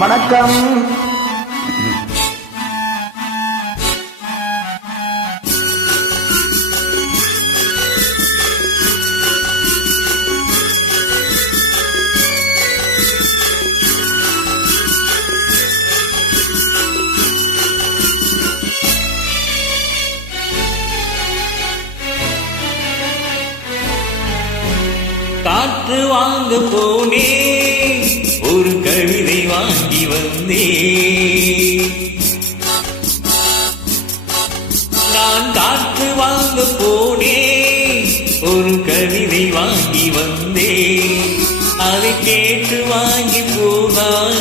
வணக்கம். காற்று வாங்க போனே, ஒரு கவிதை வாங்கி வந்தே. நான் காற்று வாங்க போனே, ஒரு கவிதை வாங்கி வந்தே. அதை கேட்டு வாங்கி போனாள்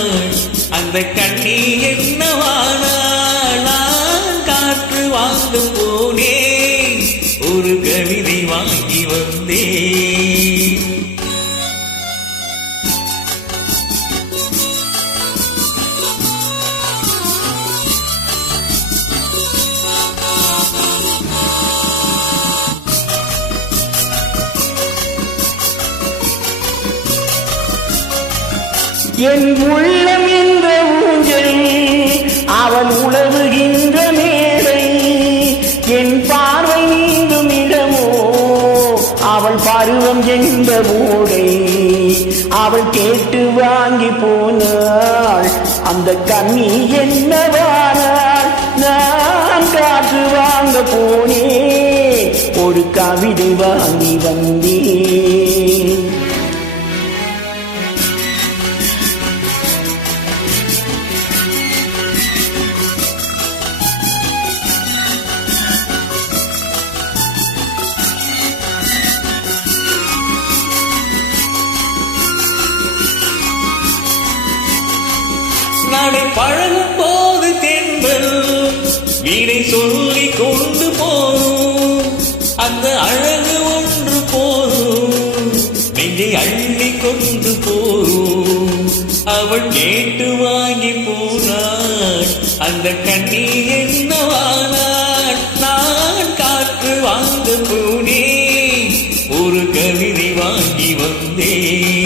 அந்த கண்ணி என்னவானாள். நான் காற்று வாங்க போனே, ஒரு கவிதை வாங்கி வந்தே. என் உள்ளம் என்ற ஊஞ்சல், அவள் உழவுகின்ற மேடை. என் பார்வை நீங்கும் இடமோ, அவள் பருவம் என்ற ஓடை. அவள் கேட்டு வாங்கி போனாள் அந்த கண்ணி என்னவானாள். நான் காற்று வாங்க போனே, ஒரு கவிதை வாங்கி வந்தேன். நடை பழகும் போது தென்றல் வீடை சொல்லி கொண்டு போகும். அந்த அழகு ஒன்று போதும், நெஞ்சை அள்ளி கொண்டு போகும். அவள் கேட்டு வாங்கி போனாள் அந்த கண்ணி என்னவானாள். நான் காற்று வாங்க போனேன், ஒரு கவிதை வாங்கி வந்தேன்.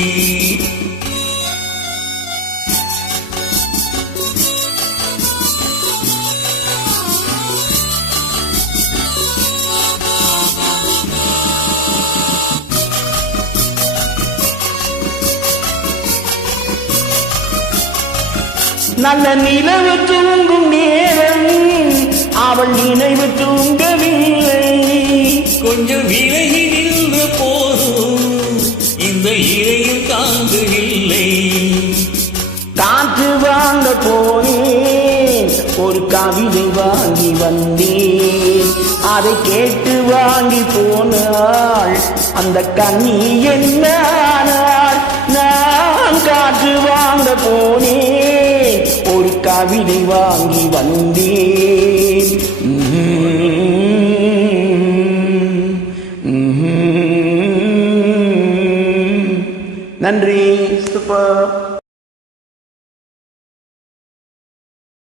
நல்ல நிலவு தூங்கும் நேரம், அவள் நினைவு தூங்கவில்லை. கொஞ்சம் விலகி நின்ற போதும் இந்த இலையும் தாங்கவில்லை. காற்று வாங்க போனேன், ஒரு கவிதை வாங்கி வந்தேன். அதை கேட்டு வாங்கி போனாள் அந்த கண்ணி என்னானாள். நான் காற்று வாங்க போனேன், ஒரு கவிதை வாங்கி வந்தேன். நன்றி. சூப்பர்.